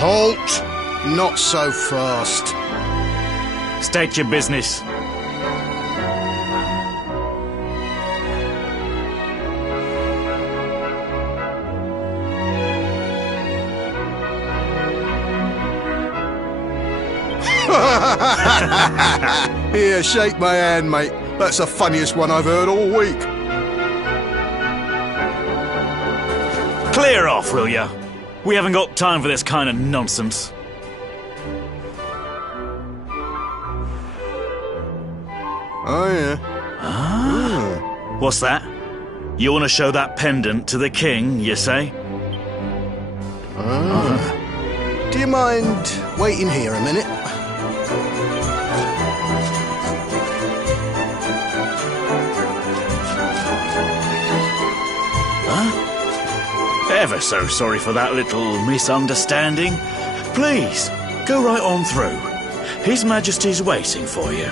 Halt! Not so fast. State your business. Here, shake my hand, mate. That's the funniest one I've heard all week. Clear off, will ya? We haven't got time for this kind of nonsense. Oh, yeah. What's that? You want to show that pendant to the king, you say? Do you mind waiting here a minute? Ever so sorry for that little misunderstanding. Please, go right on through. His Majesty's waiting for you.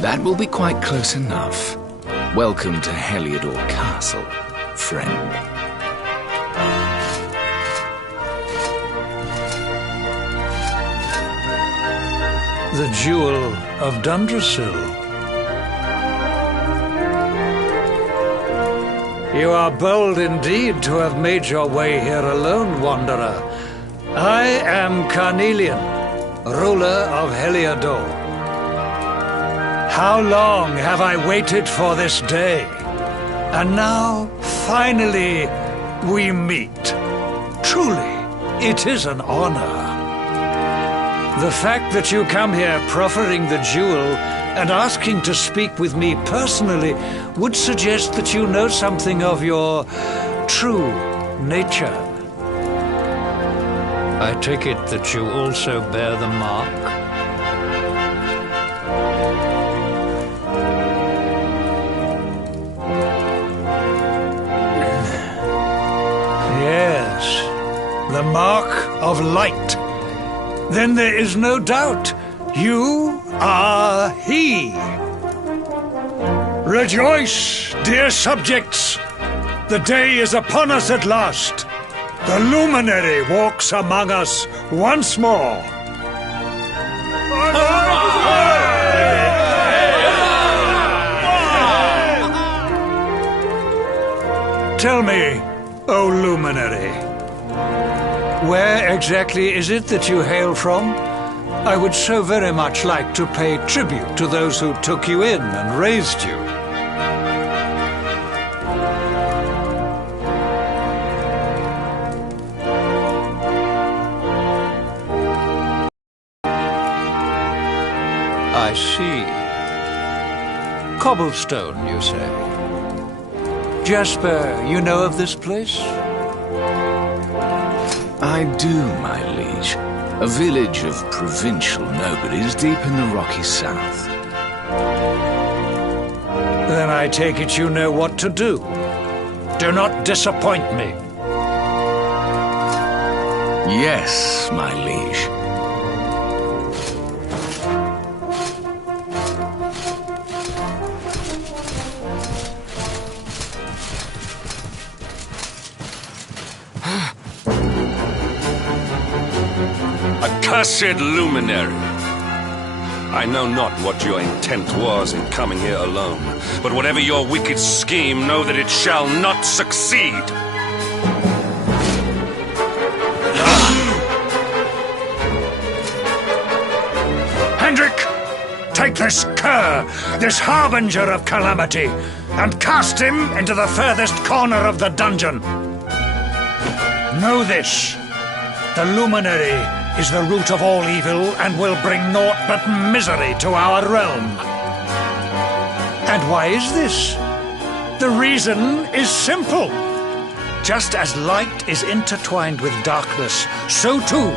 That will be quite close enough. Welcome to Heliodor Castle, friend. The Jewel of Dundrasil. You are bold indeed to have made your way here alone, Wanderer. I am Carnelian, ruler of Heliodor. How long have I waited for this day? And now, finally, we meet. Truly, it is an honor. The fact that you come here proffering the jewel and asking to speak with me personally would suggest that you know something of your true nature. I take it that you also bear the mark? Yes, the mark of light. Then there is no doubt you are he. Rejoice, dear subjects! The day is upon us at last. The luminary walks among us once more. Tell me, O luminary, where exactly is it that you hail from? I would so very much like to pay tribute to those who took you in and raised you. I see. Cobblestone, you say? Jasper, you know of this place? I do, my liege. A village of provincial nobodies deep in the rocky south. Then I take it you know what to do. Do not disappoint me. Yes, my liege. Accursed luminary! I know not what your intent was in coming here alone, but whatever your wicked scheme, know that it shall not succeed. Hendrik, take this cur, this harbinger of calamity, and cast him into the furthest corner of the dungeon. Know this, the Luminary is the root of all evil and will bring naught but misery to our realm. And why is this? The reason is simple. Just as light is intertwined with darkness, so too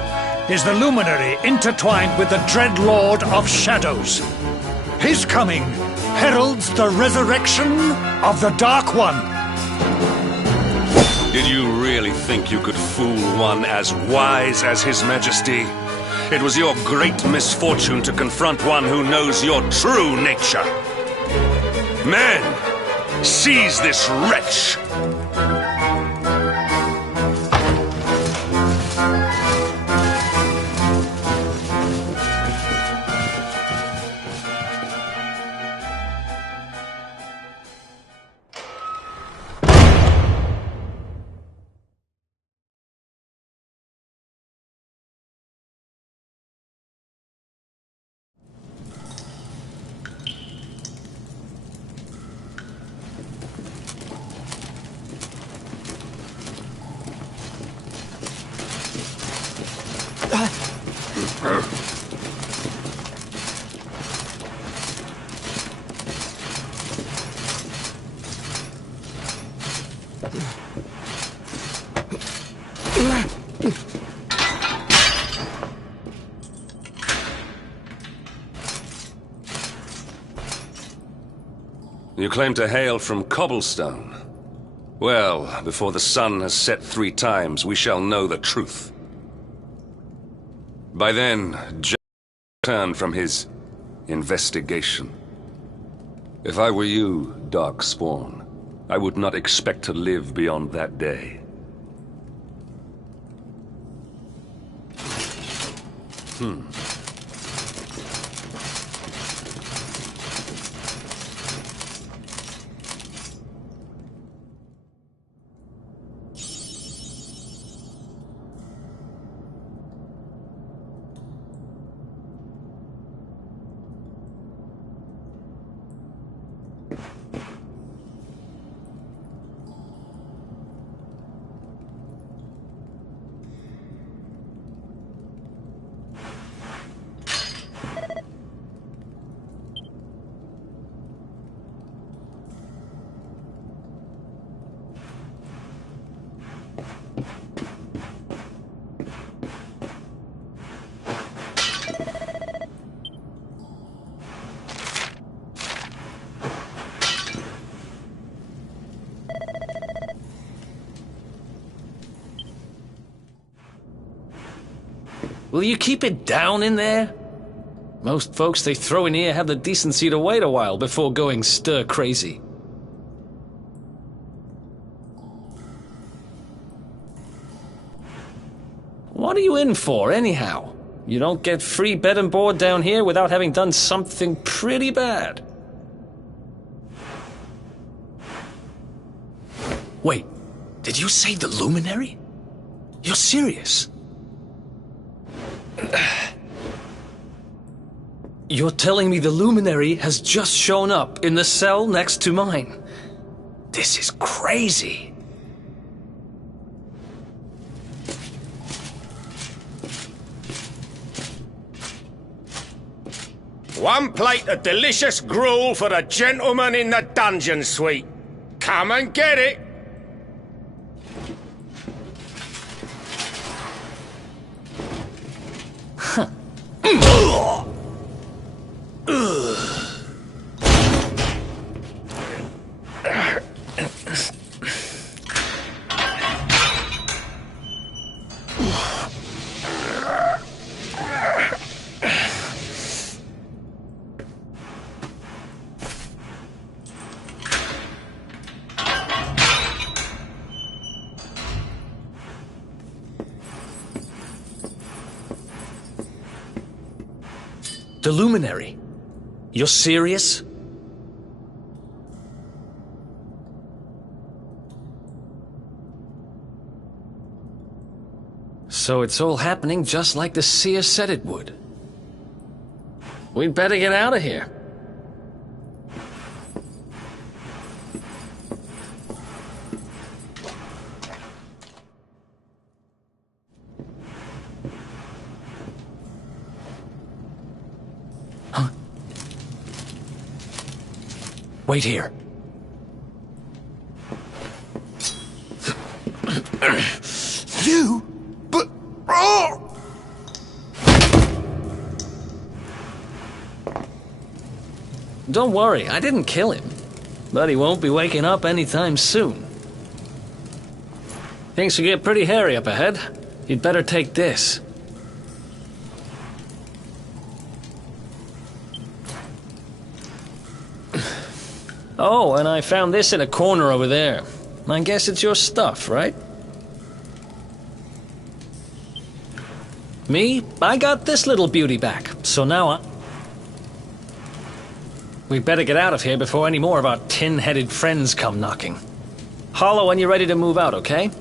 is the Luminary intertwined with the dread Lord of Shadows. His coming heralds the resurrection of the Dark One. Did you really think you could fool one as wise as His Majesty? It was your great misfortune to confront one who knows your true nature. Men, seize this wretch! You claim to hail from Cobblestone. Well, before the sun has set 3 times, we shall know the truth. By then, Jack will return from his investigation. If I were you, Darkspawn, I would not expect to live beyond that day. Will you keep it down in there? Most folks they throw in here have the decency to wait a while before going stir crazy. What are you in for, anyhow? You don't get free bed and board down here without having done something pretty bad. Wait, did you say the Luminary? You're serious? You're telling me the Luminary has just shown up in the cell next to mine? This is crazy. One plate of delicious gruel for the gentleman in the dungeon suite. Come and get it. The Luminary. You're serious? So it's all happening just like the seer said it would. We'd better get out of here. Huh? Wait here. You? But... Oh! Don't worry, I didn't kill him. But he won't be waking up anytime soon. Things will get pretty hairy up ahead. You'd better take this. Oh, and I found this in a corner over there. I guess it's your stuff, right? Me? I got this little beauty back, so now we'd better get out of here before any more of our tin-headed friends come knocking. Holler when you're ready to move out, okay?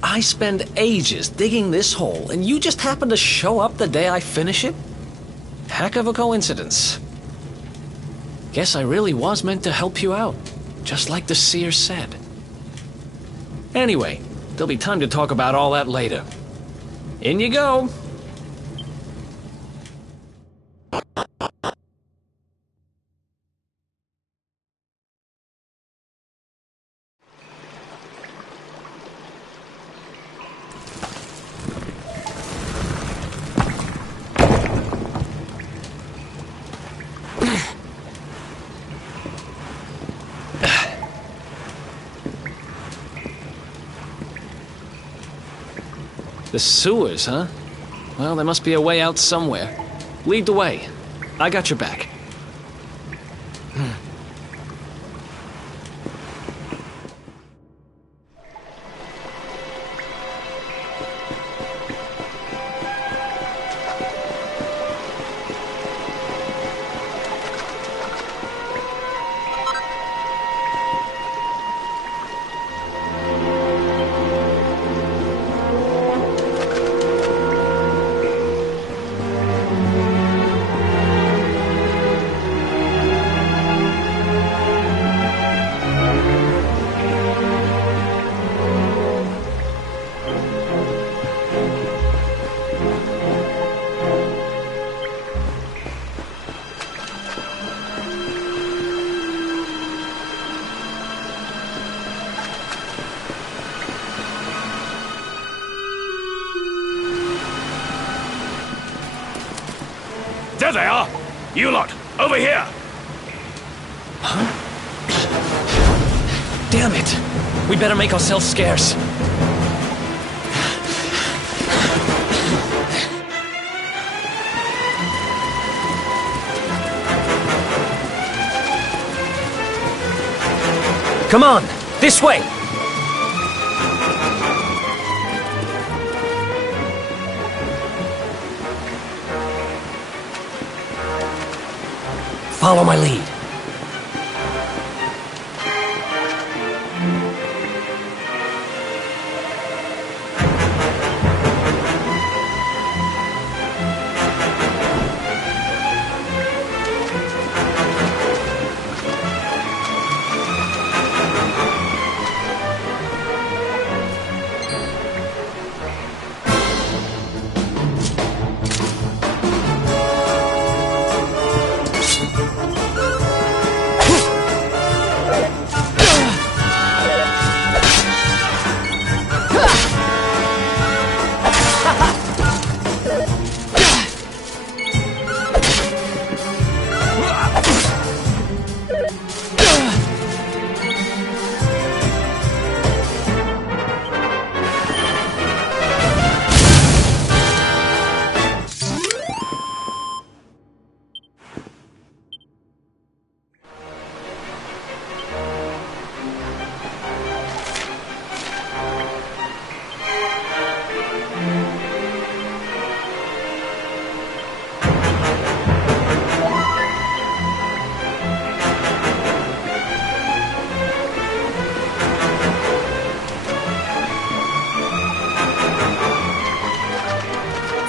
I spend ages digging this hole, and you just happen to show up the day I finish it? Heck of a coincidence. Guess I really was meant to help you out, just like the seer said. Anyway, there'll be time to talk about all that later. In you go. The sewers, huh? Well, there must be a way out somewhere. Lead the way. I got your back. There they are! You lot, over here! Huh? Damn it! We better make ourselves scarce. Come on! This way! Follow my lead.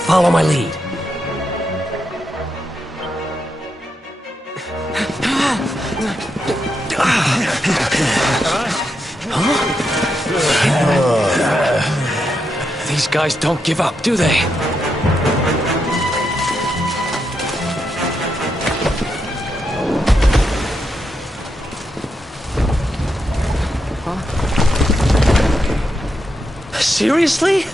Follow my lead. These guys don't give up, do they? Seriously?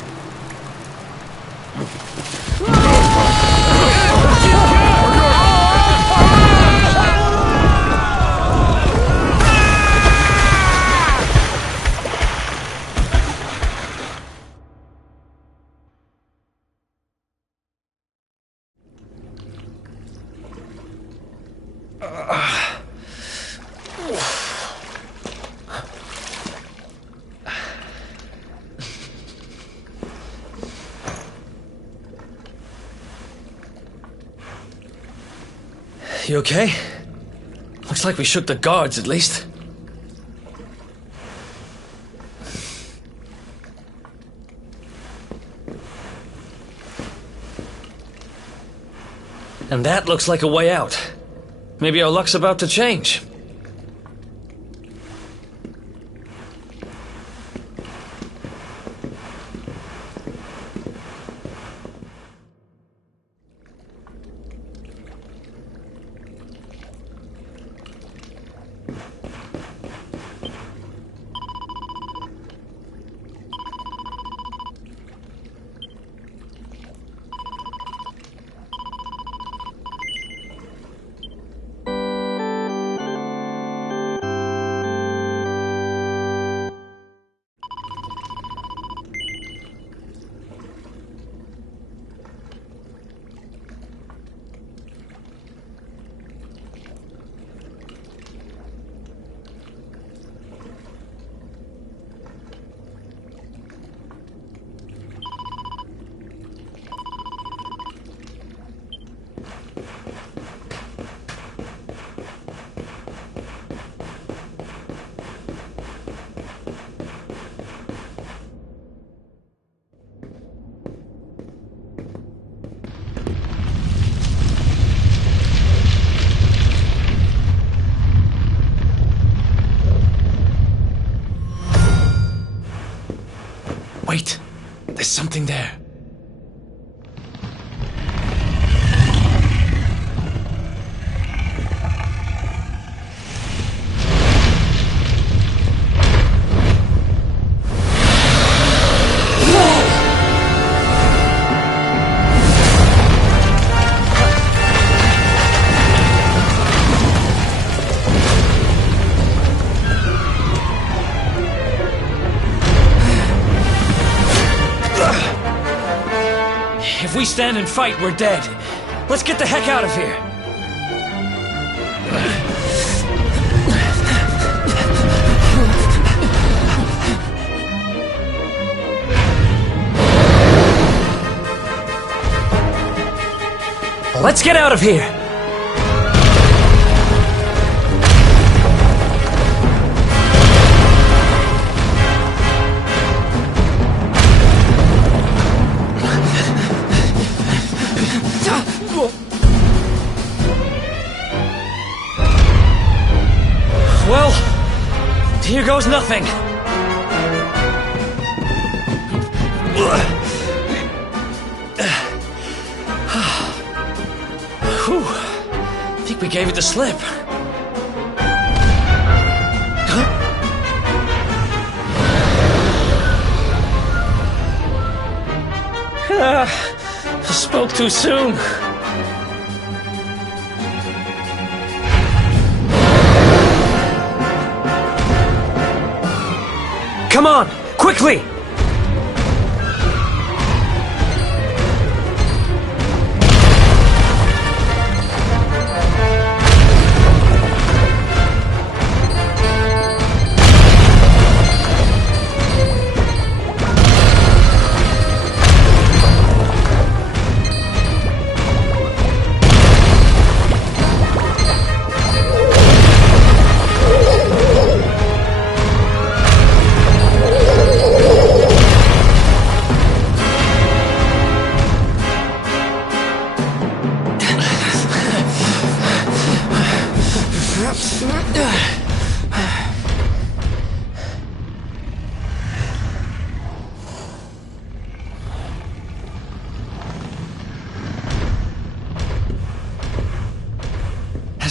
You okay? Looks like we shook the guards, at least. And that looks like a way out. Maybe our luck's about to change. Wait, there's something there. If we stand and fight, we're dead. Let's get the heck out of here. Let's get out of here. Well, here goes nothing. Whew. I think we gave it the slip. I spoke too soon. Come on, quickly!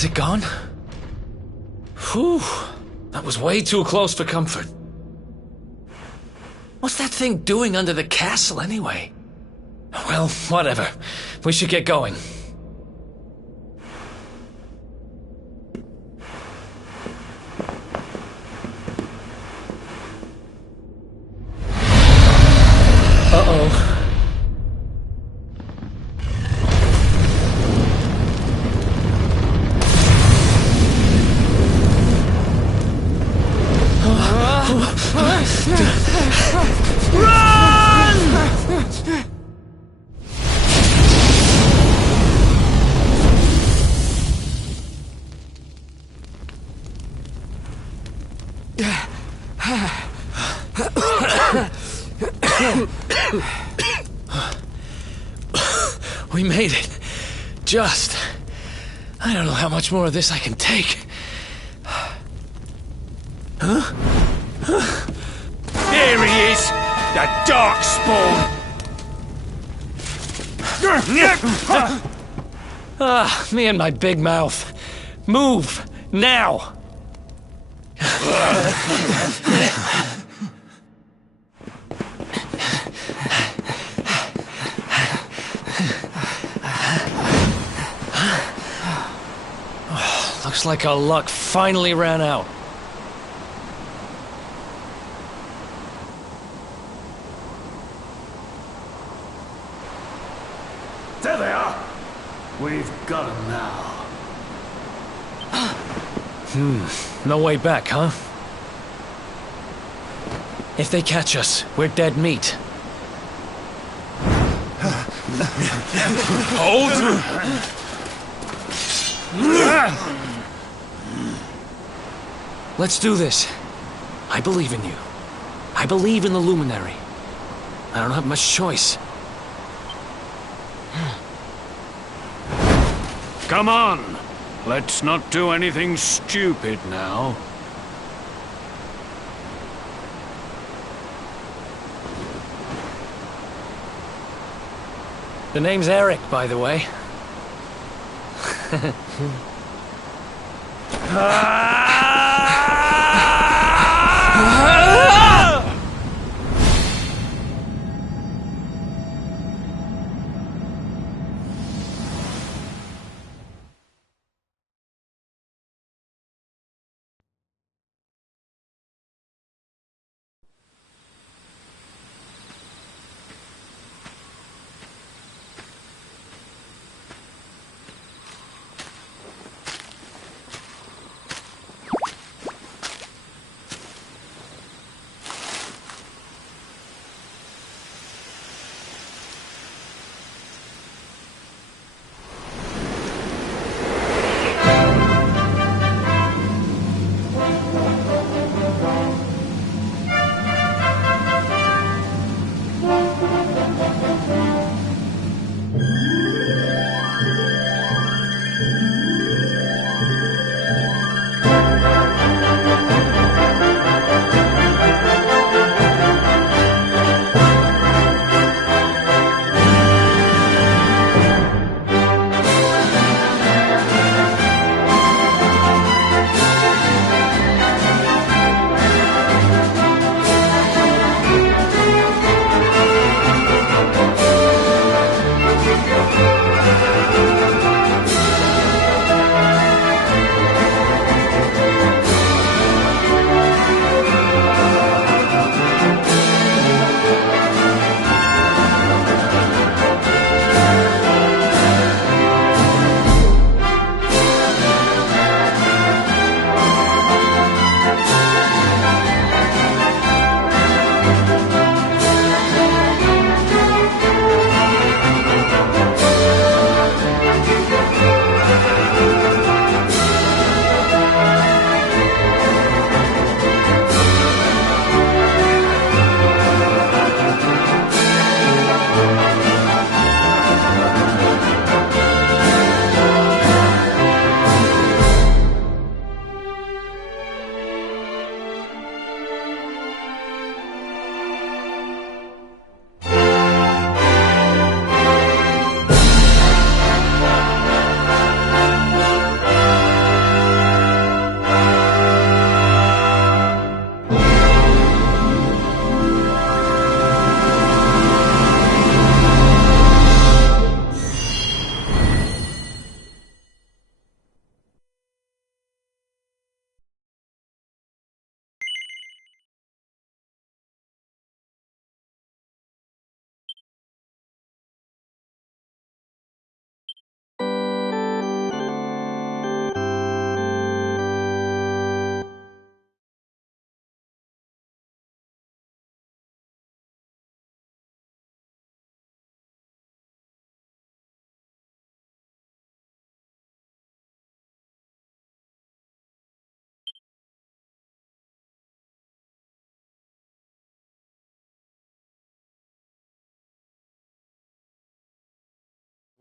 Is it gone? Whew. That was way too close for comfort. What's that thing doing under the castle, anyway? Well, whatever. We should get going. Uh-oh. We made it. Just. I don't know how much more of this I can take. Huh? There he is! The Darkspawn! Ah, me and my big mouth. Move! Now! Looks like our luck finally ran out. There they are. We've got them now. No way back, huh? If they catch us, we're dead meat. Hold! Let's do this. I believe in you. I believe in the Luminary. I don't have much choice. Come on. Let's not do anything stupid now. The name's Eric, by the way.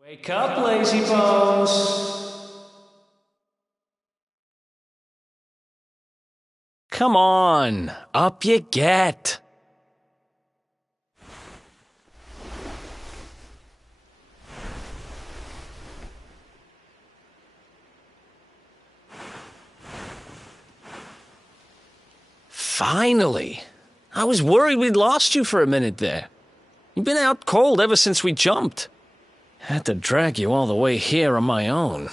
Wake up, lazy bones. Come on, up you get. Finally! I was worried we'd lost you for a minute there. You've been out cold ever since we jumped. Had to drag you all the way here on my own.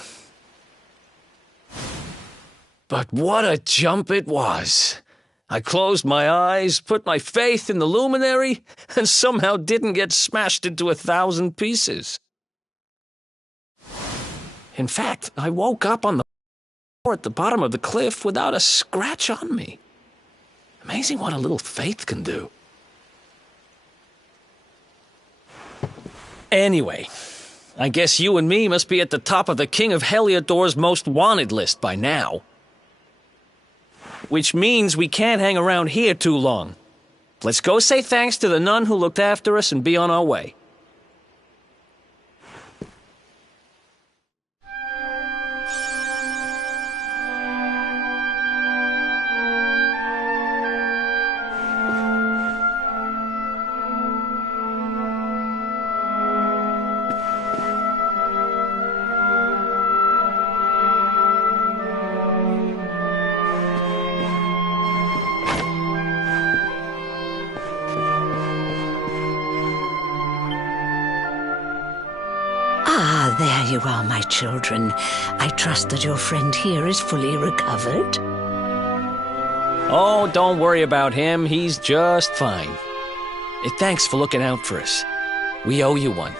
But what a jump it was! I closed my eyes, put my faith in the luminary, and somehow didn't get smashed into 1,000 pieces. In fact, I woke up on the floor at the bottom of the cliff without a scratch on me. Amazing what a little faith can do. Anyway, I guess you and me must be at the top of the King of Heliodor's most wanted list by now. Which means we can't hang around here too long. Let's go say thanks to the nun who looked after us and be on our way. Ah, there you are, my children. I trust that your friend here is fully recovered. Oh, don't worry about him. He's just fine. Thanks for looking out for us. We owe you one.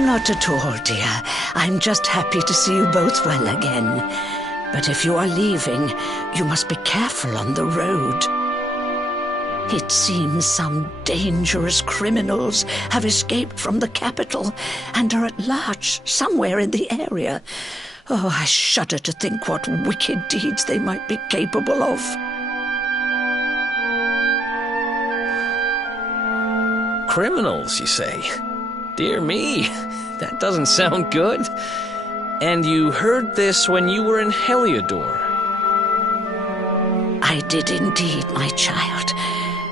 Not at all, dear. I'm just happy to see you both well again. But if you are leaving, you must be careful on the road. It seems some dangerous criminals have escaped from the capital and are at large somewhere in the area. Oh, I shudder to think what wicked deeds they might be capable of. Criminals, you say? Dear me, that doesn't sound good. And you heard this when you were in Heliodor? I did indeed, my child.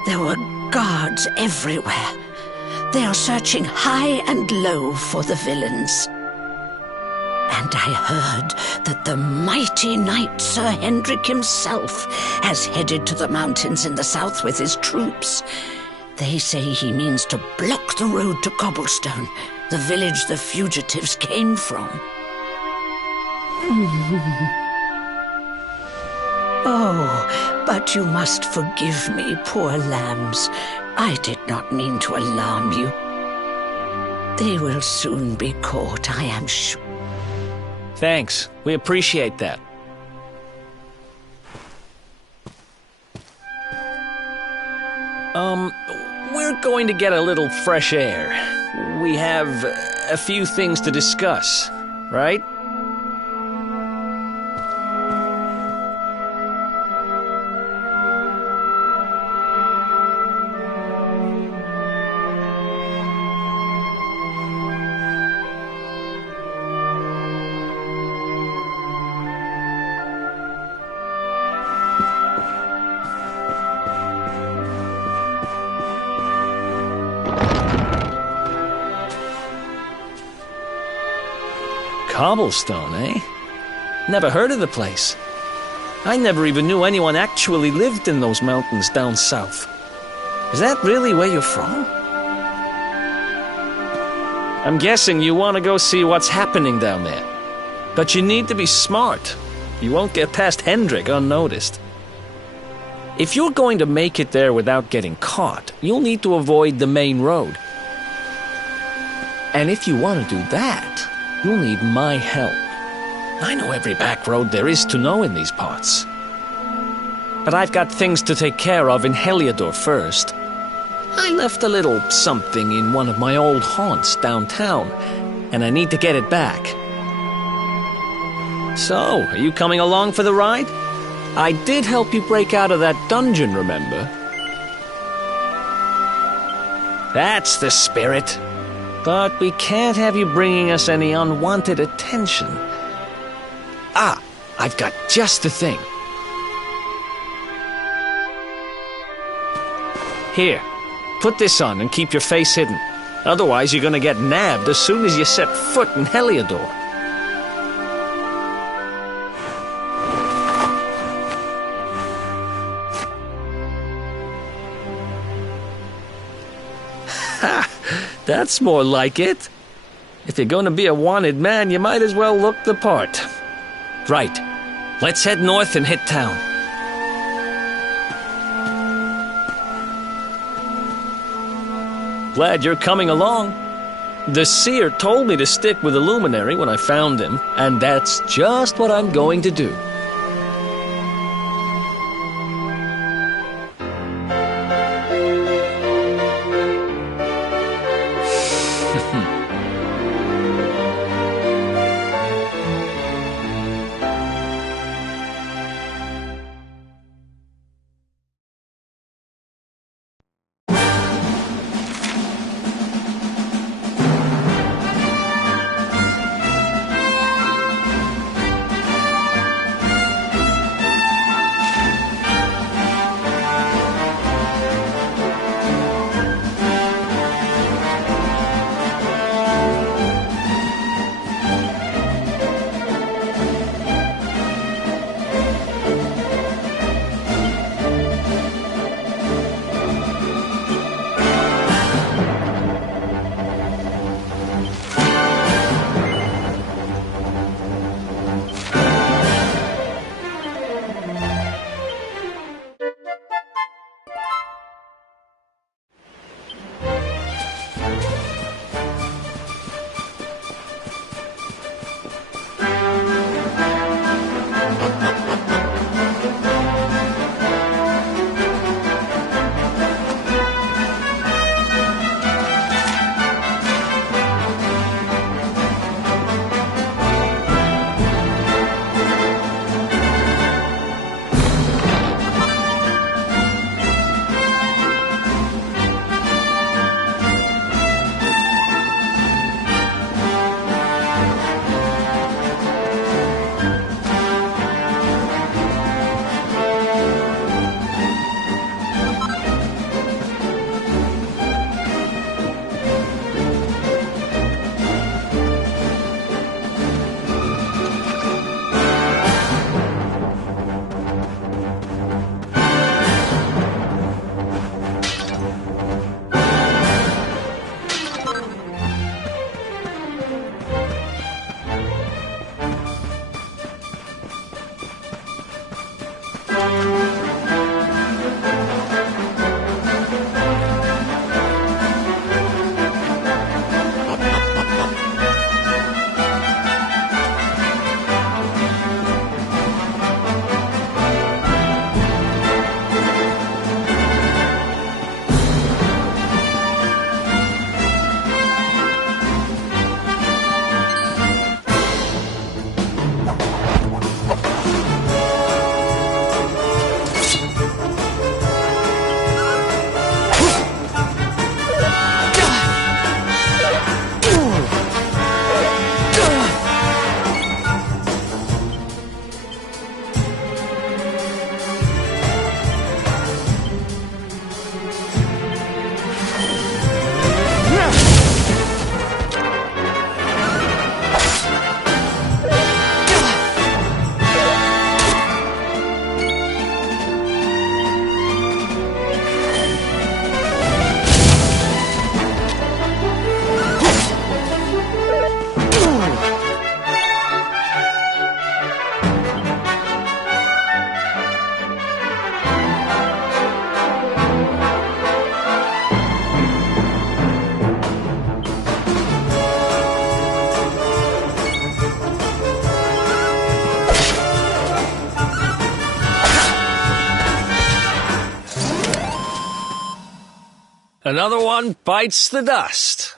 There were guards everywhere. They are searching high and low for the villains. And I heard that the mighty knight Sir Hendrik himself has headed to the mountains in the south with his troops. They say he means to block the road to Cobblestone, the village the fugitives came from. Oh, but you must forgive me, poor lambs. I did not mean to alarm you. They will soon be caught, I am sure. Thanks. We appreciate that. We're going to get a little fresh air. We have a few things to discuss, right? Cobblestone, eh? Never heard of the place. I never even knew anyone actually lived in those mountains down south. Is that really where you're from? I'm guessing you want to go see what's happening down there. But you need to be smart. You won't get past Hendrik unnoticed. If you're going to make it there without getting caught, you'll need to avoid the main road. And if you want to do that, you'll need my help. I know every back road there is to know in these parts. But I've got things to take care of in Heliodor first. I left a little something in one of my old haunts downtown, and I need to get it back. So, are you coming along for the ride? I did help you break out of that dungeon, remember? That's the spirit. But we can't have you bringing us any unwanted attention. Ah, I've got just the thing. Here, put this on and keep your face hidden. Otherwise, you're gonna get nabbed as soon as you set foot in Heliodor. Ha! That's more like it. If you're gonna be a wanted man, you might as well look the part. Right. Let's head north and hit town. Glad you're coming along. The seer told me to stick with the luminary when I found him, and that's just what I'm going to do. Another one bites the dust.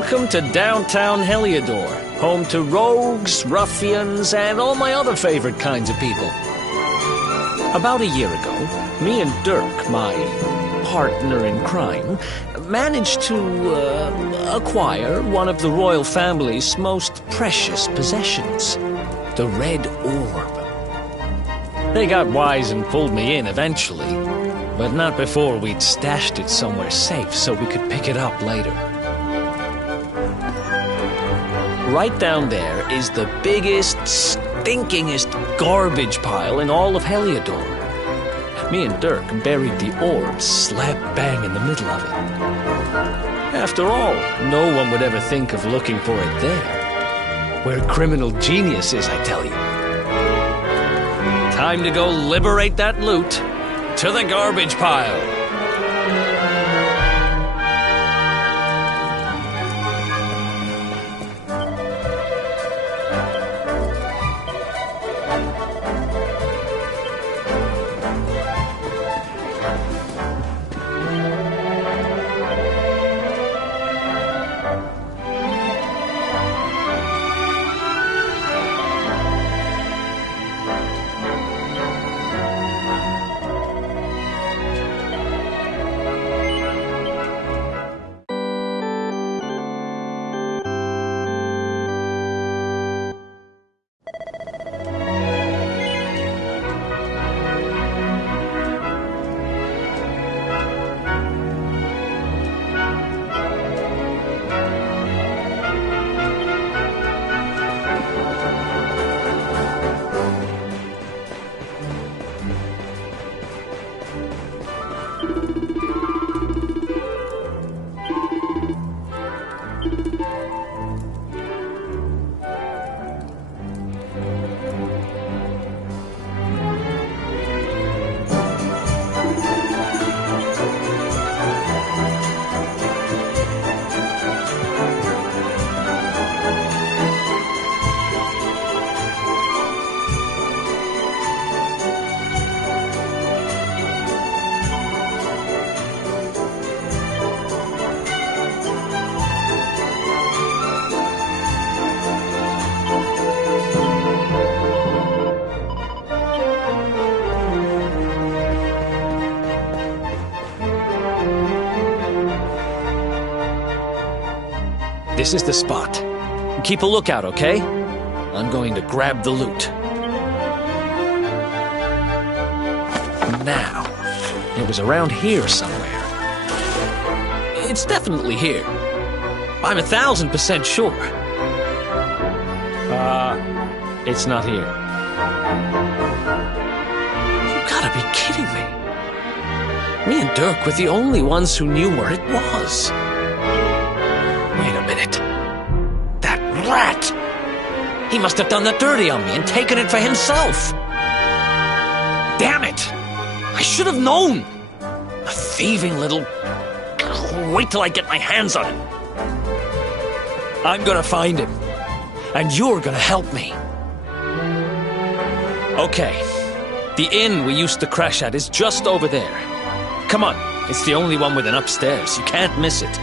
Welcome to downtown Heliodor, home to rogues, ruffians, and all my other favorite kinds of people. About a year ago, me and Dirk, my partner in crime, managed to acquire one of the royal family's most precious possessions, the Red Orb. They got wise and pulled me in eventually, but not before we'd stashed it somewhere safe so we could pick it up later. Right down there is the biggest, stinkingest garbage pile in all of Heliodor. Me and Dirk buried the orb slap bang in the middle of it. After all, no one would ever think of looking for it there. We're criminal geniuses, I tell you. Time to go liberate that loot to the garbage pile. This is the spot. Keep a lookout, okay? I'm going to grab the loot. Now, it was around here somewhere. It's definitely here. I'm 1,000% sure. It's not here. You gotta be kidding me. Me and Dirk were the only ones who knew where it was. Wait a minute. That rat! He must have done the dirty on me and taken it for himself. Damn it! I should have known! A thieving little... Wait till I get my hands on him. I'm gonna find him. And you're gonna help me. Okay. The inn we used to crash at is just over there. Come on. It's the only one with an upstairs. You can't miss it.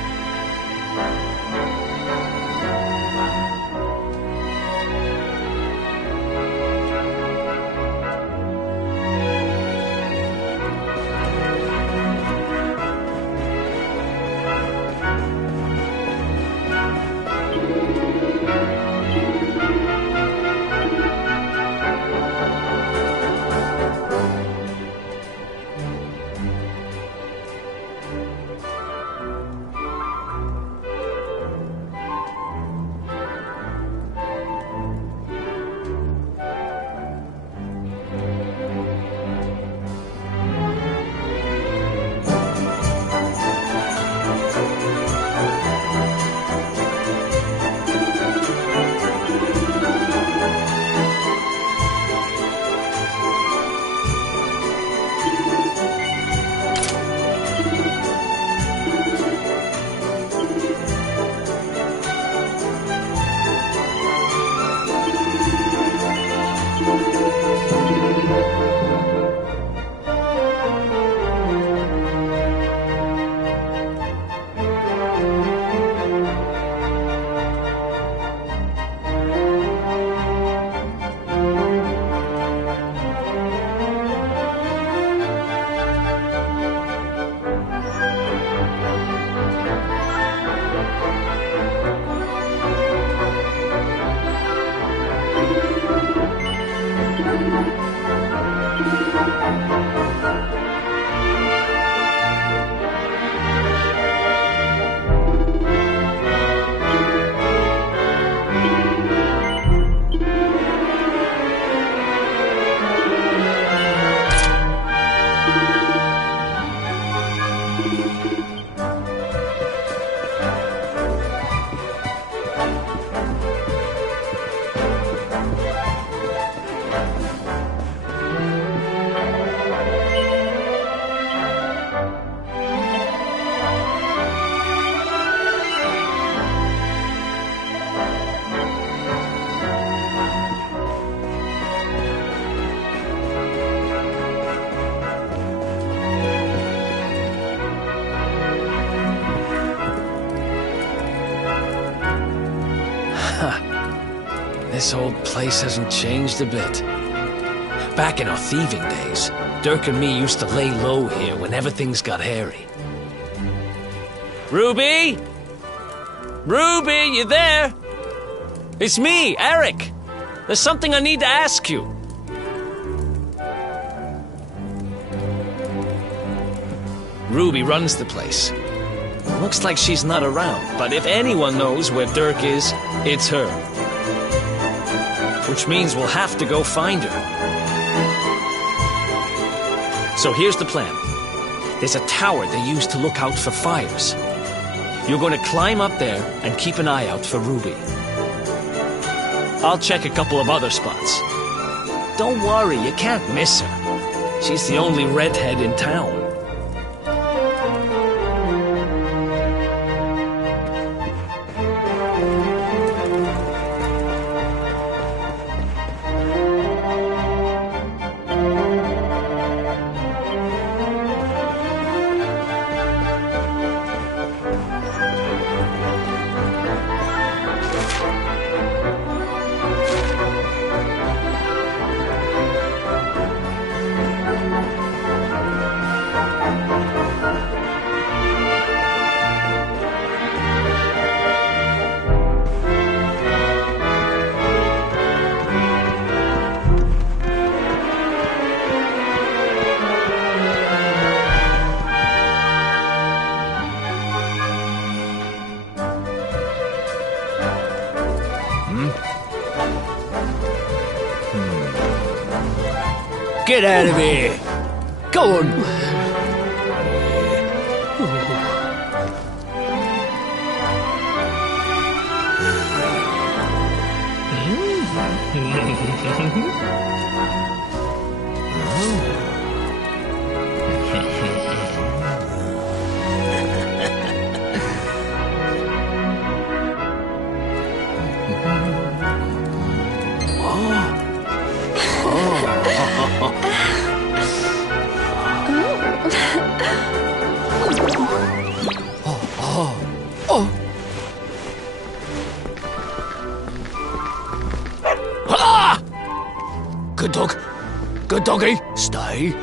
This old place hasn't changed a bit. Back in our thieving days, Dirk and me used to lay low here whenever things got hairy. Ruby? Ruby, you there? It's me, Eric. There's something I need to ask you. Ruby runs the place. Looks like she's not around, but if anyone knows where Dirk is, it's her. Which means we'll have to go find her. So here's the plan. There's a tower they use to look out for fires. You're going to climb up there and keep an eye out for Ruby. I'll check a couple of other spots. Don't worry, you can't miss her. She's the only redhead in town. Get out of here! Go on! Good dog. Good doggy. Stay.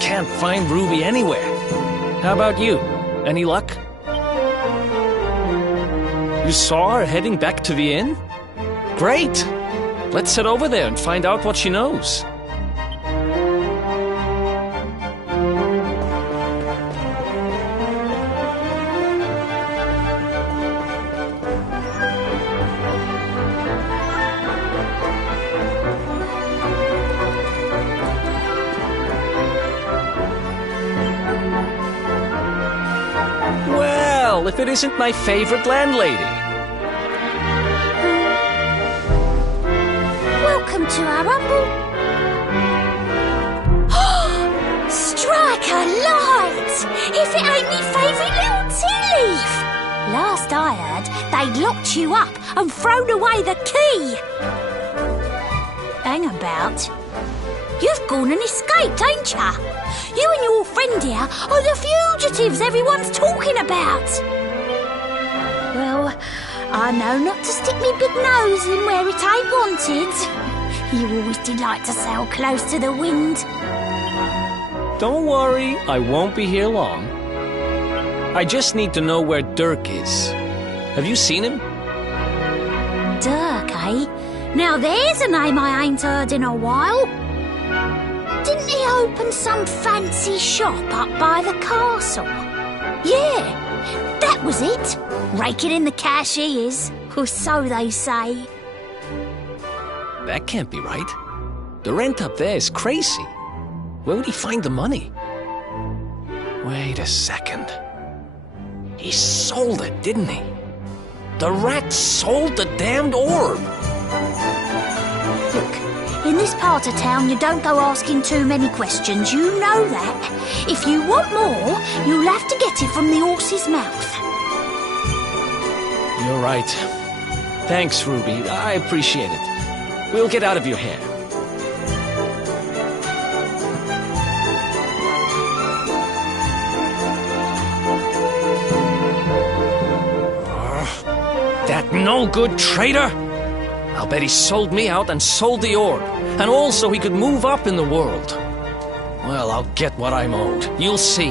Can't find Ruby anywhere. How about you? Any luck? You saw her heading back to the inn? Great! Let's head over there and find out what she knows. If it isn't my favorite landlady. Welcome to our humble... Strike a light! If it ain't me favourite little tea leaf! Last I heard, they'd locked you up and thrown away the key. Hang about. You've gone and escaped, ain't ya? You and your friend here are the fugitives everyone's talking about. Well, I know not to stick me big nose in where it ain't wanted. You always did like to sail close to the wind. Don't worry, I won't be here long. I just need to know where Dirk is. Have you seen him? Dirk, eh? Now there's a name I ain't heard in a while. Didn't he open some fancy shop up by the castle? Yeah, that was it. Raking in the cash he is, or so they say. That can't be right. The rent up there is crazy. Where would he find the money? Wait a second. He sold it, didn't he? The rat sold the damned orb. Look, in this part of town, you don't go asking too many questions. You know that. If you want more, you'll have to get it from the horse's mouth. You're right. Thanks, Ruby. I appreciate it. We'll get out of your hair. That no-good traitor! I'll bet he sold me out and sold the orb. And also he could move up in the world. Well, I'll get what I'm owed. You'll see.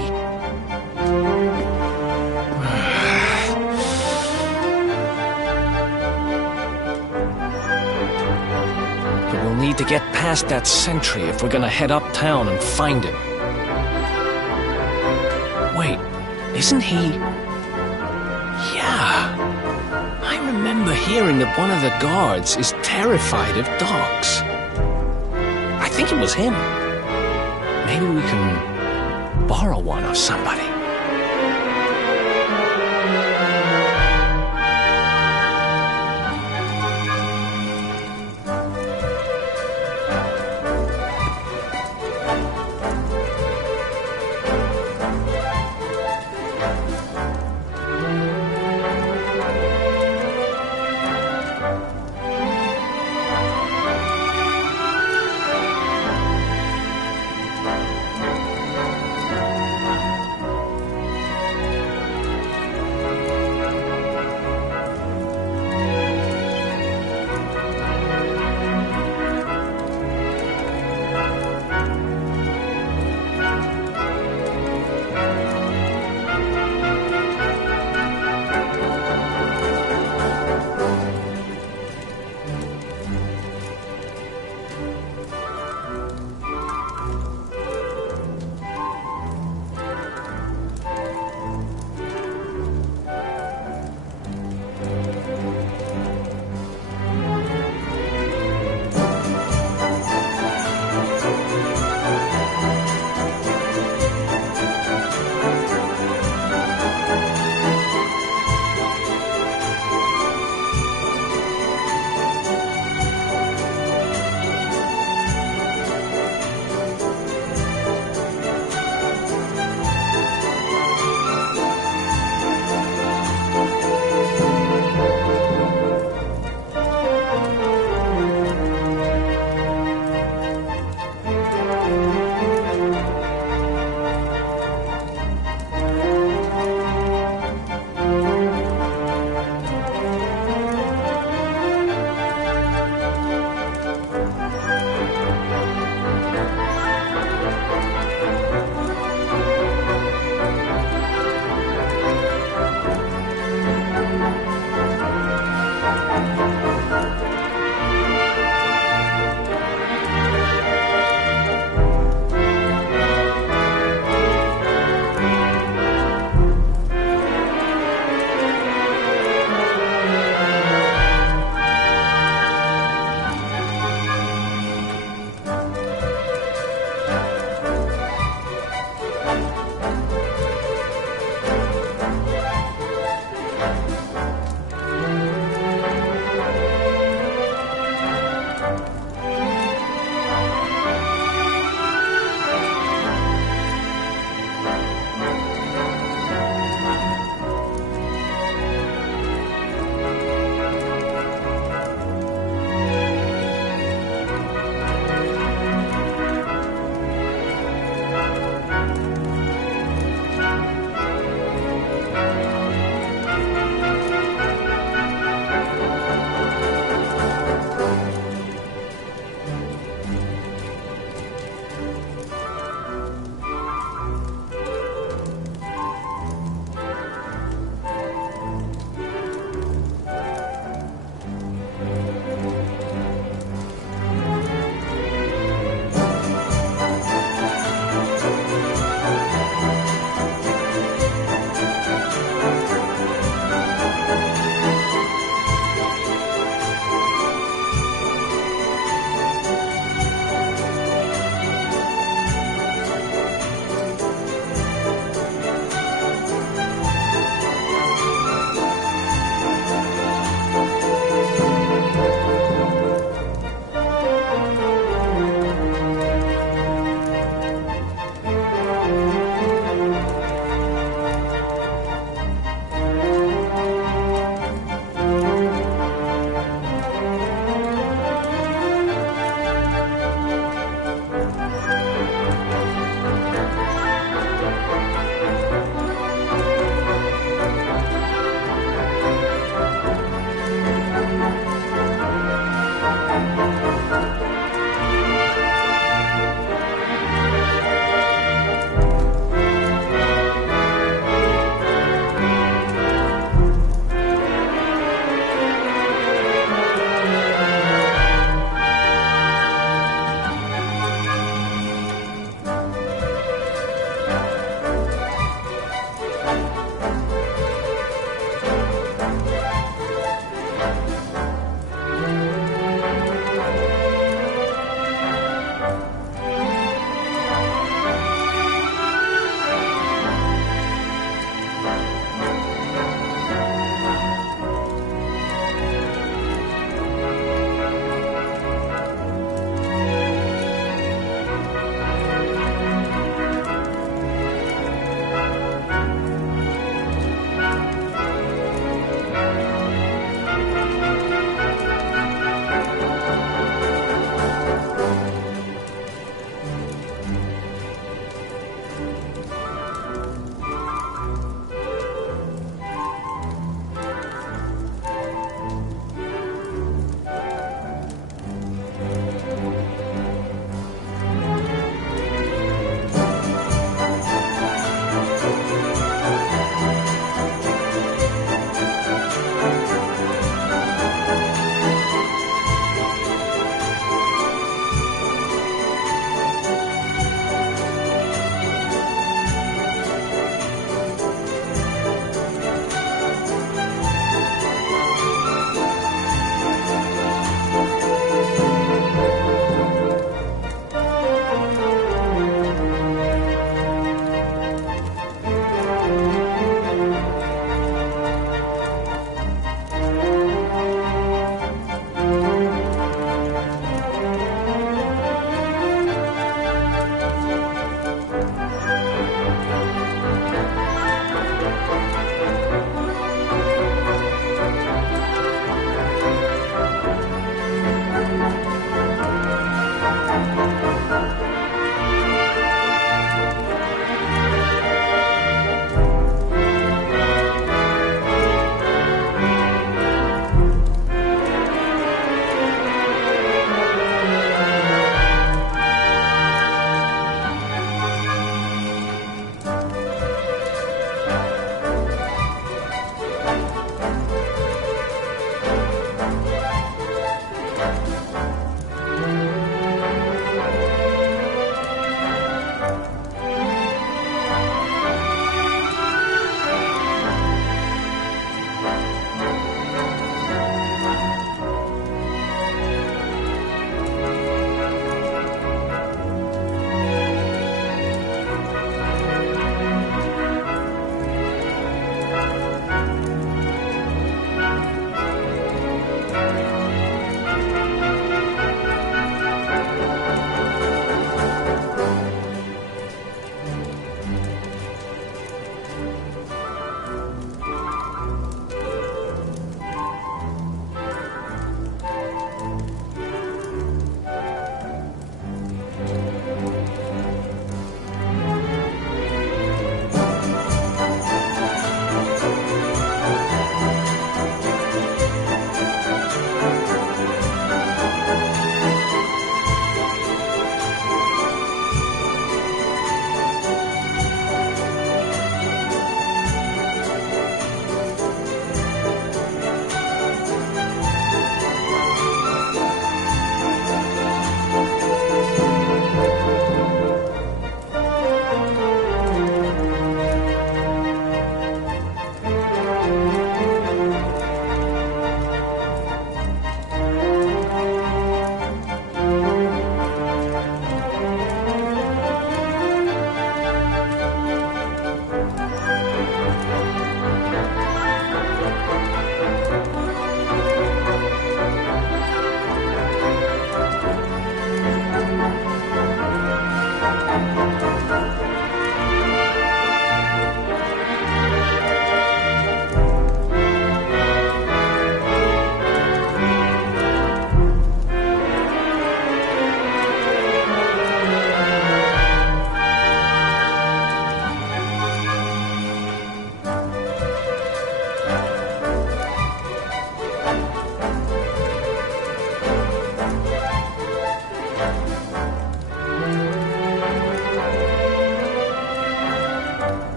But we'll need to get past that sentry if we're gonna head uptown and find him. Wait, isn't he... Yeah. I remember hearing that one of the guards is terrified of dogs. I think it was him. Maybe we can borrow one of somebody.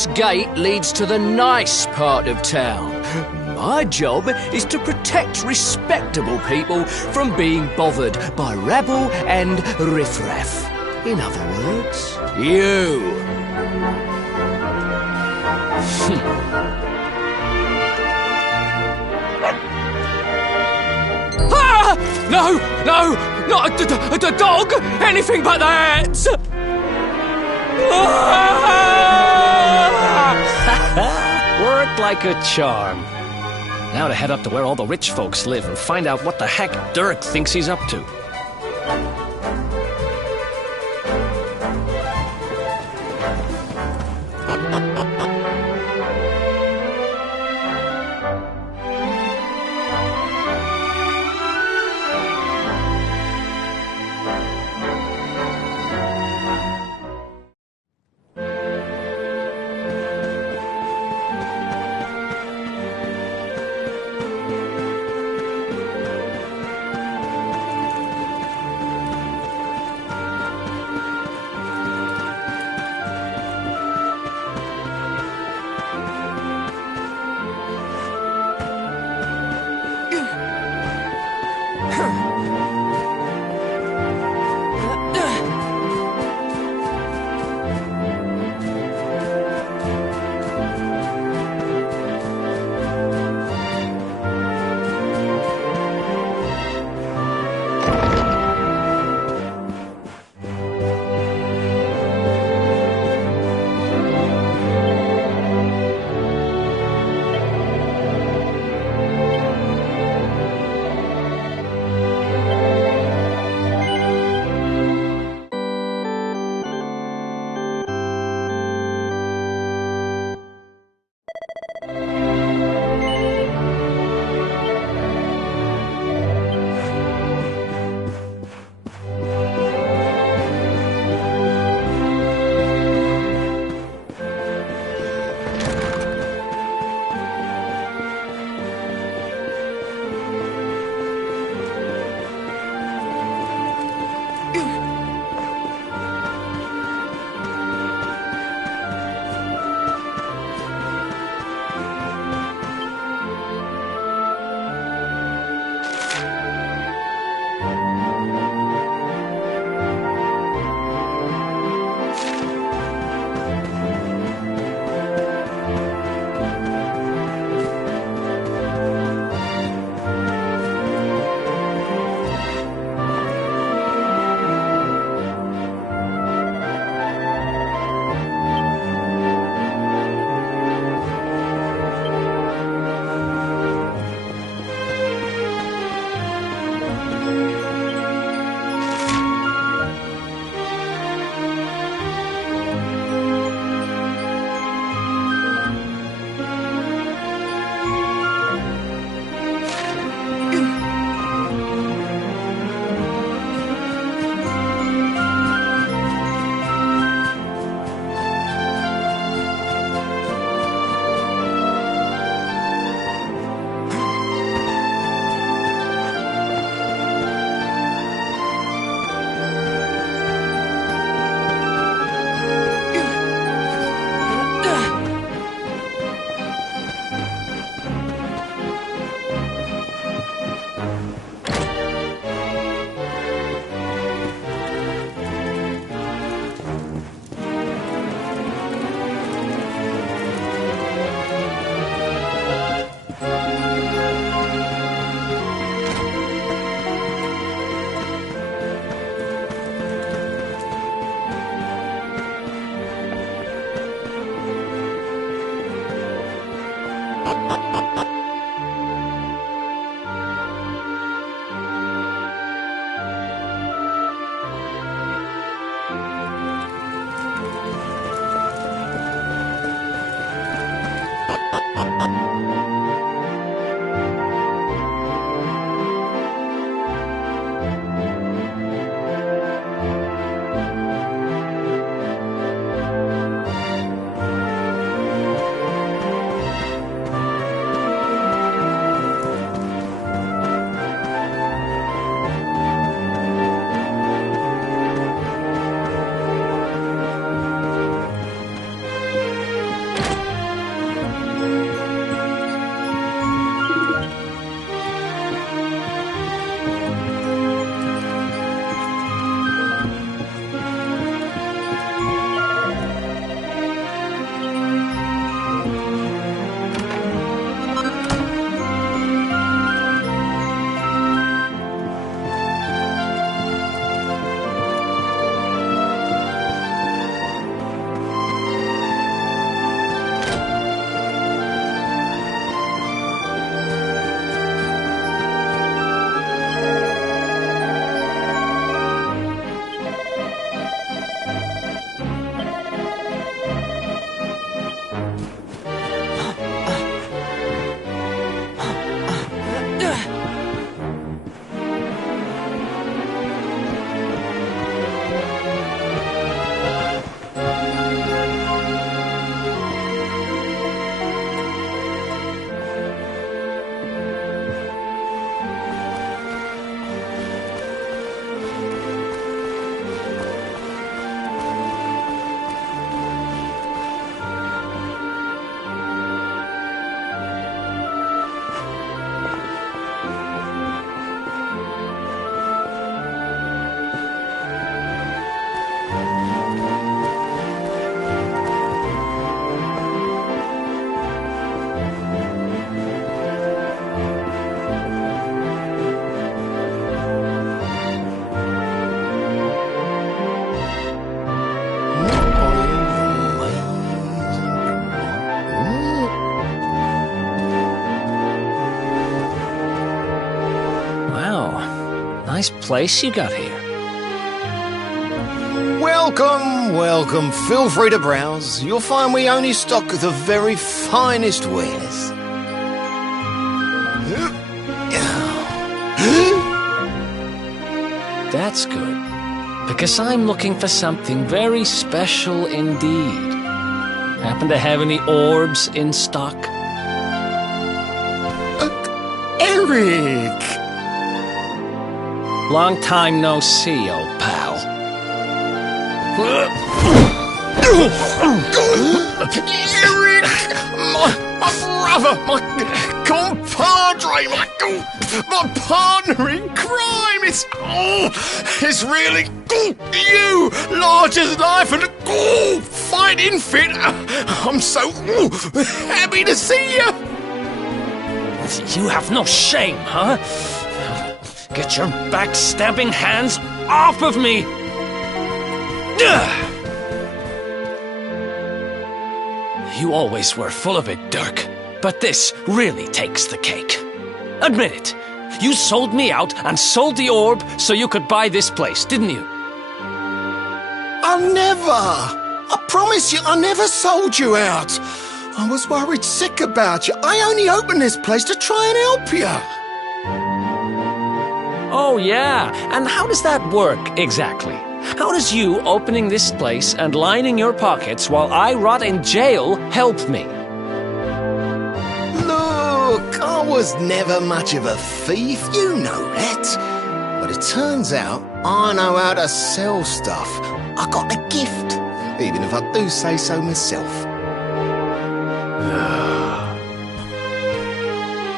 This gate leads to the nice part of town. My job is to protect respectable people from being bothered by rabble and riffraff. In other words, you. Ah! No, not a dog! Anything but that! Worked like a charm. Now to head up to where all the rich folks live and find out what the heck Dirk thinks he's up to. nice place you got here. Welcome, welcome. Feel free to browse. You'll find we only stock the very finest wares. That's good, because I'm looking for something very special indeed. Happen to have any orbs in stock? Eric! Long time no see, old pal. Eric! My brother, my compadre, my partner in crime! It's really you, large as life and fighting fit. I'm so happy to see you. You have no shame, huh? Get your backstabbing hands off of me! You always were full of it, Dirk. But this really takes the cake. Admit it. You sold me out and sold the orb so you could buy this place, didn't you? I promise you, I never sold you out. I was worried sick about you. I only opened this place to try and help you. Oh, yeah. And how does that work, exactly? How does you opening this place and lining your pockets while I rot in jail help me? Look, I was never much of a thief, you know that. But it turns out I know how to sell stuff. I got a gift, even if I do say so myself.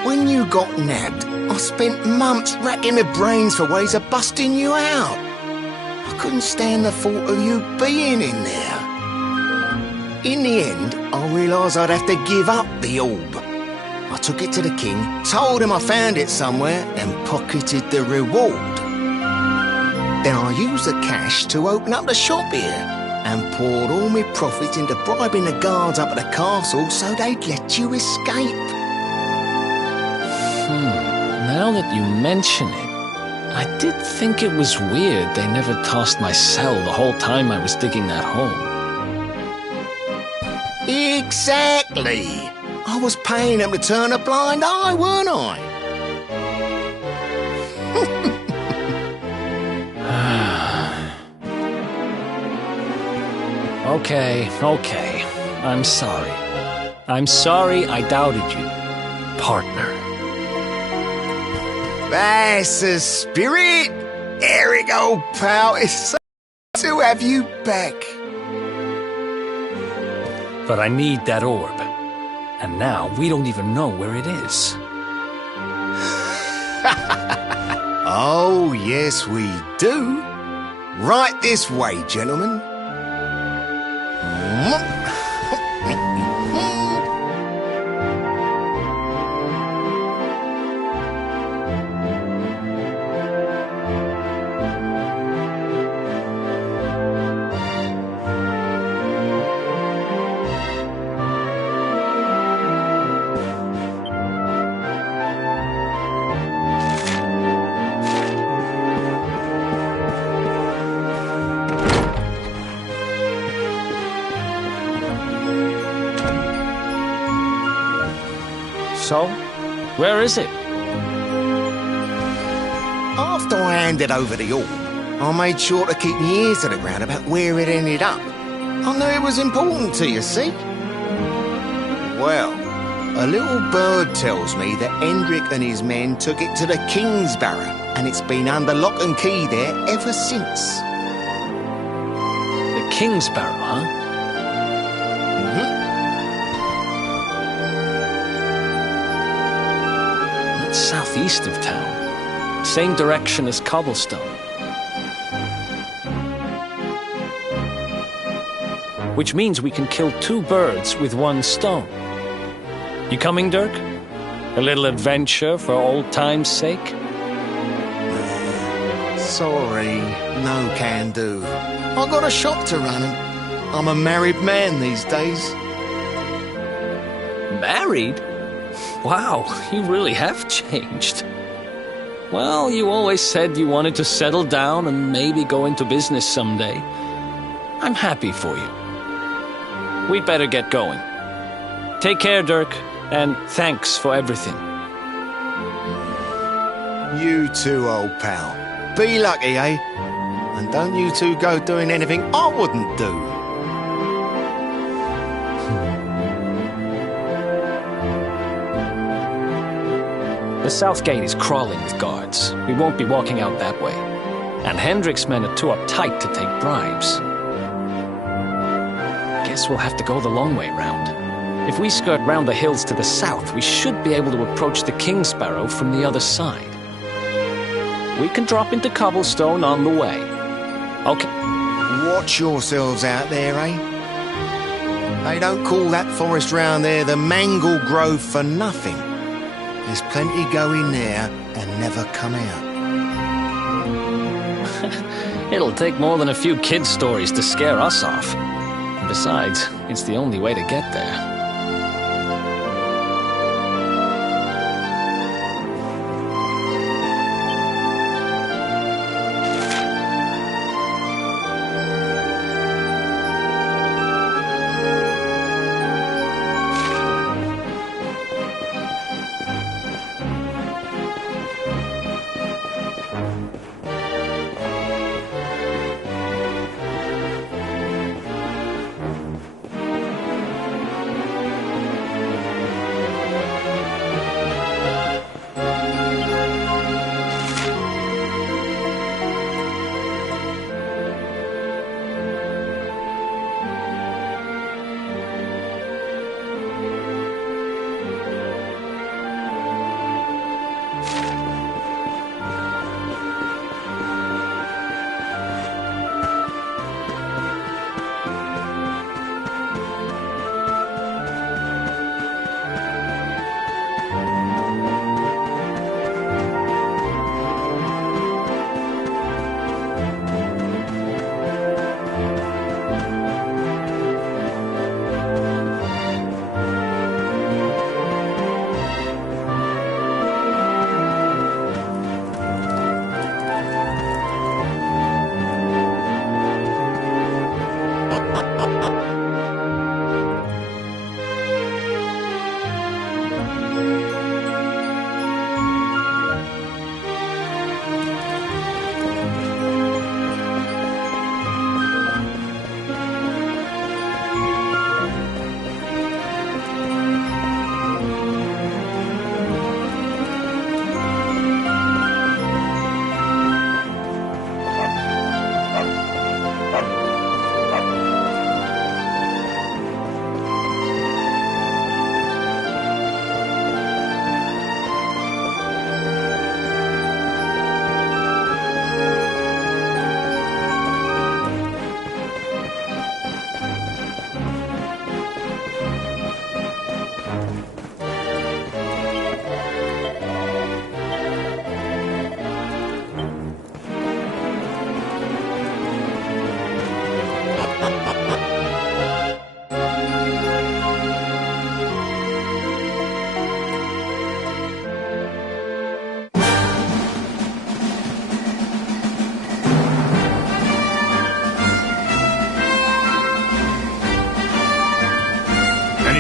When you got nabbed, I spent months racking my brains for ways of busting you out. I couldn't stand the thought of you being in there. In the end, I realised I'd have to give up the orb. I took it to the king, told him I found it somewhere, and pocketed the reward. Then I used the cash to open up the shop here, and poured all my profits into bribing the guards up at the castle so they'd let you escape. Now that you mention it, I did think it was weird they never tossed my cell the whole time I was digging that hole. Exactly! I was paying them to turn a blind eye, weren't I? Okay. I'm sorry. I'm sorry I doubted you, partner. That's the spirit! Eric, old pal, it's so to have you back. But I need that orb. And now we don't even know where it is. Oh, yes, we do. Right this way, gentlemen. So, where is it? After I handed over the orb, I made sure to keep my ears to the ground about where it ended up. I knew it was important to you, see? Well, a little bird tells me that Hendrik and his men took it to the Kingsbarrow, and it's been under lock and key there ever since. The Kingsbarrow, huh? Southeast of town. Same direction as Cobblestone. Which means we can kill two birds with one stone. You coming, Dirk? A little adventure for old time's sake? Sorry, no can do. I got a shop to run and I'm a married man these days. Married? Wow, you really have changed. Well, you always said you wanted to settle down and maybe go into business someday. I'm happy for you. We'd better get going. Take care, Dirk, and thanks for everything. You too, old pal. Be lucky, eh? And don't you two go doing anything I wouldn't do. The south gate is crawling with guards. We won't be walking out that way. And Hendrik's men are too uptight to take bribes. Guess we'll have to go the long way round. If we skirt round the hills to the south, we should be able to approach the King Sparrow from the other side. We can drop into Cobblestone on the way. Okay. Watch yourselves out there, eh? They don't call that forest round there the Mangle Grove for nothing. There's plenty go in there and never come out. It'll take more than a few kids' stories to scare us off. Besides, it's the only way to get there.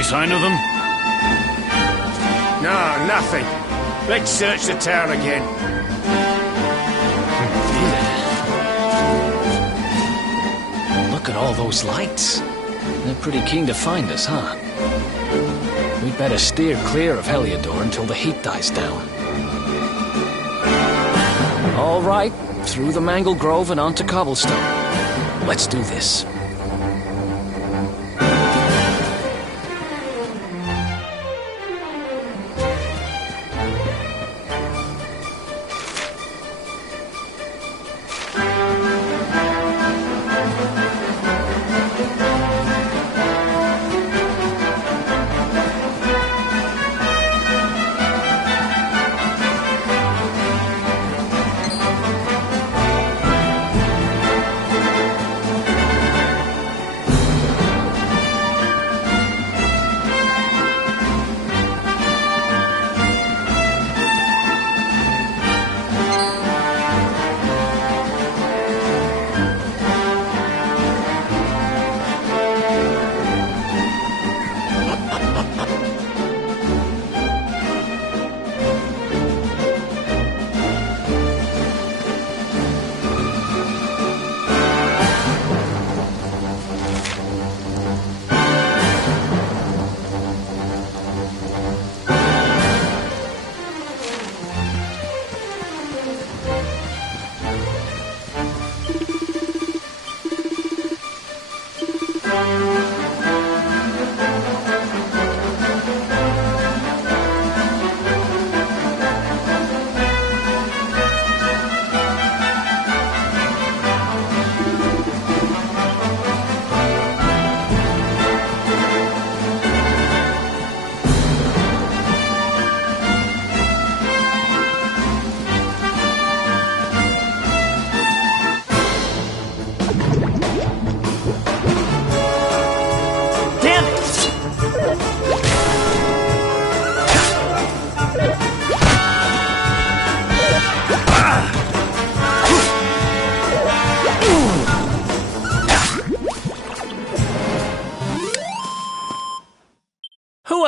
Sign of them? No, nothing. Let's search the town again. Look at all those lights. They're pretty keen to find us, huh? We'd better steer clear of Heliodor until the heat dies down. All right, through the Mangle Grove and onto Cobblestone. Let's do this.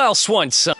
else wants some?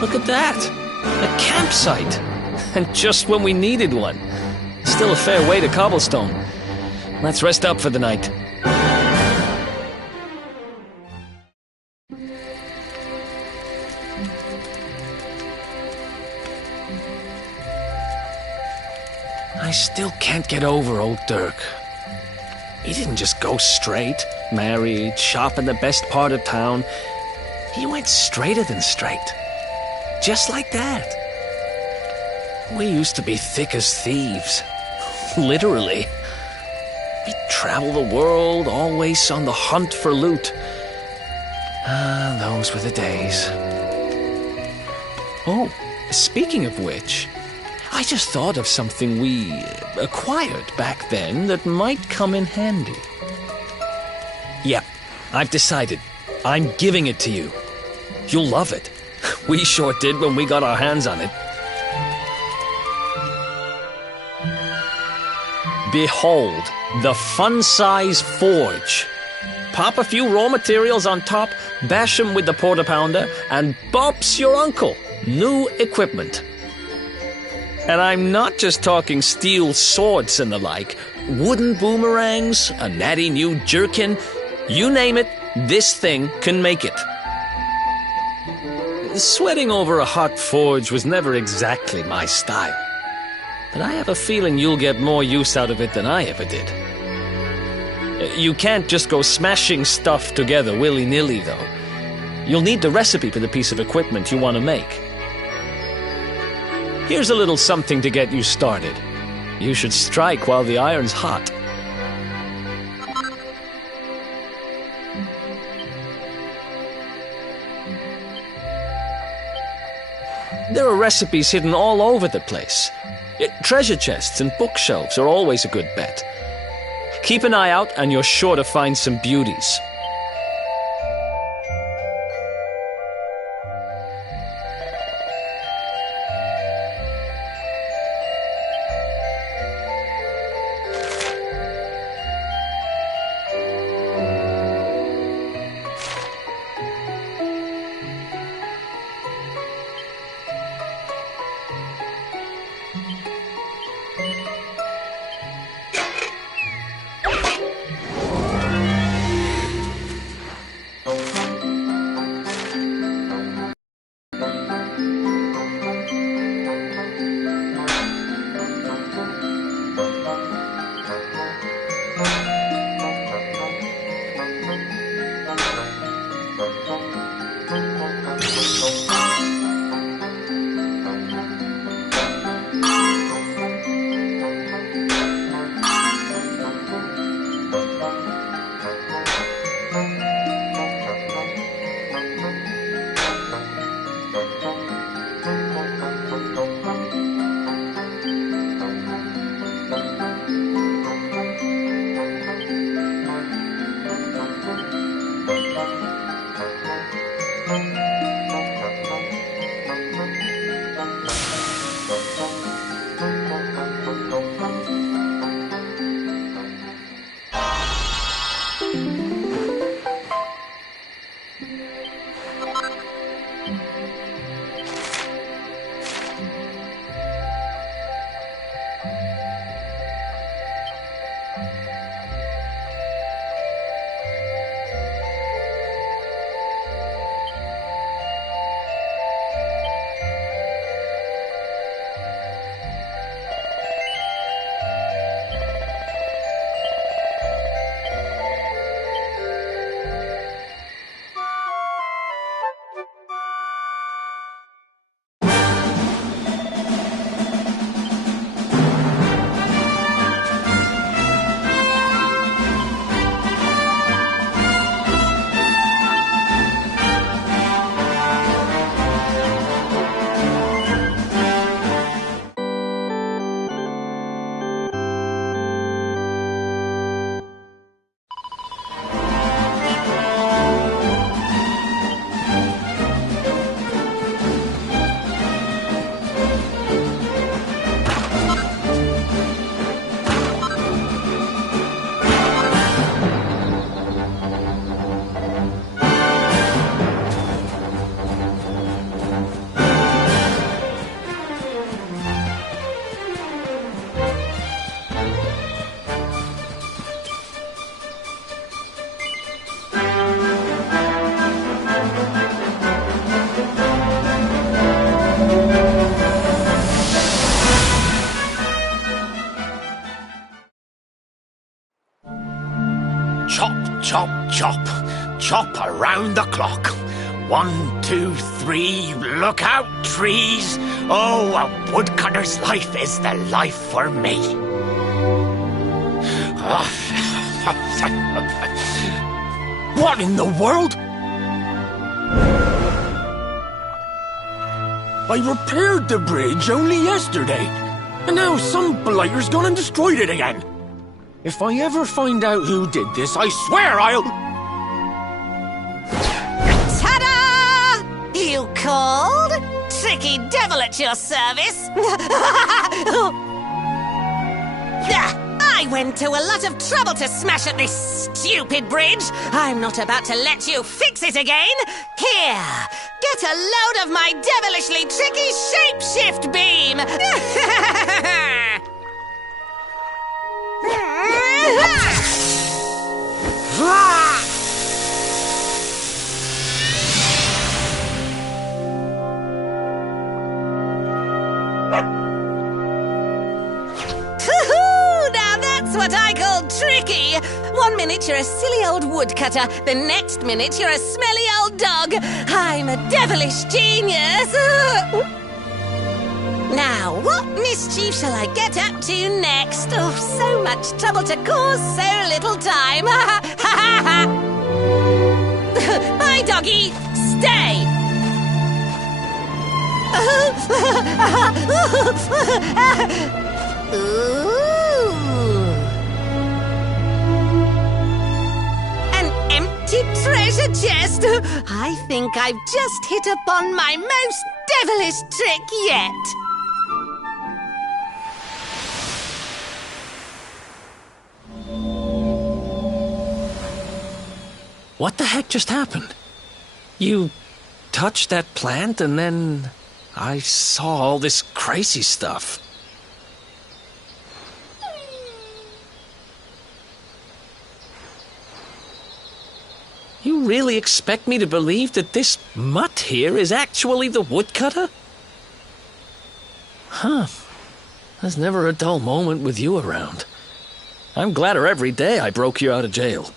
Look at that! A campsite! And just when we needed one. Still a fair way to Cobblestone. Let's rest up for the night. I still can't get over old Dirk. He didn't just go straight, married, shop in the best part of town. He went straighter than straight. Just like that. We used to be thick as thieves. Literally. We'd travel the world, always on the hunt for loot. Ah, those were the days. Oh, speaking of which, I just thought of something we acquired back then that might come in handy. Yeah, I've decided. I'm giving it to you. You'll love it. We sure did when we got our hands on it. Behold, the fun-size forge. Pop a few raw materials on top, bash 'em with the porta pounder, and bop's your uncle. New equipment. And I'm not just talking steel swords and the like. Wooden boomerangs, a natty new jerkin. You name it, this thing can make it. Sweating over a hot forge was never exactly my style. But I have a feeling you'll get more use out of it than I ever did. You can't just go smashing stuff together willy-nilly, though. You'll need the recipe for the piece of equipment you want to make. Here's a little something to get you started. You should strike while the iron's hot. There are recipes hidden all over the place. Treasure chests and bookshelves are always a good bet. Keep an eye out and you're sure to find some beauties. Chop, chop, chop. Chop around the clock. 1, 2, 3, look out, trees. Oh, a woodcutter's life is the life for me. What in the world? I repaired the bridge only yesterday, and now some blighter's gone and destroyed it again. If I ever find out who did this, I swear I'll... Ta-da! You called? Tricky devil at your service. I went to a lot of trouble to smash at this stupid bridge. I'm not about to let you fix it again. Here, get a load of my devilishly tricky shapeshift beam. Now that's what I call tricky. 1 minute you're a silly old woodcutter, the next minute you're a smelly old dog. I'm a devilish genius. Now, what mischief shall I get up to next? Oh, so much trouble to cause so little time. Bye, doggy. Stay. Ooh. An empty treasure chest. I think I've just hit upon my most devilish trick yet. What the heck just happened? You touched that plant and then I saw all this crazy stuff. You really expect me to believe that this mutt here is actually the woodcutter? Huh. There's never a dull moment with you around. I'm gladder every day I broke you out of jail.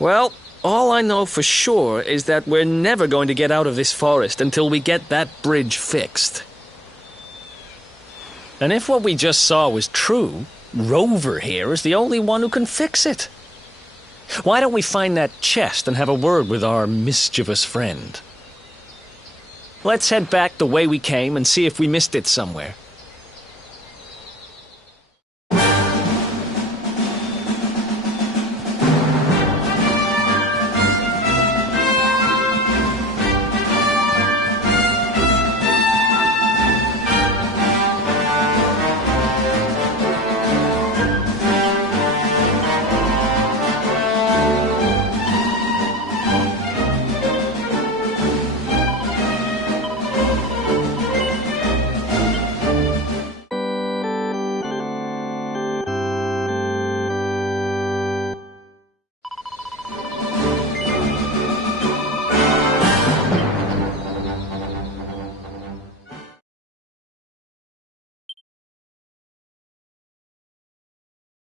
Well, all I know for sure is that we're never going to get out of this forest until we get that bridge fixed. And if what we just saw was true, Rover here is the only one who can fix it. Why don't we find that chest and have a word with our mischievous friend? Let's head back the way we came and see if we missed it somewhere.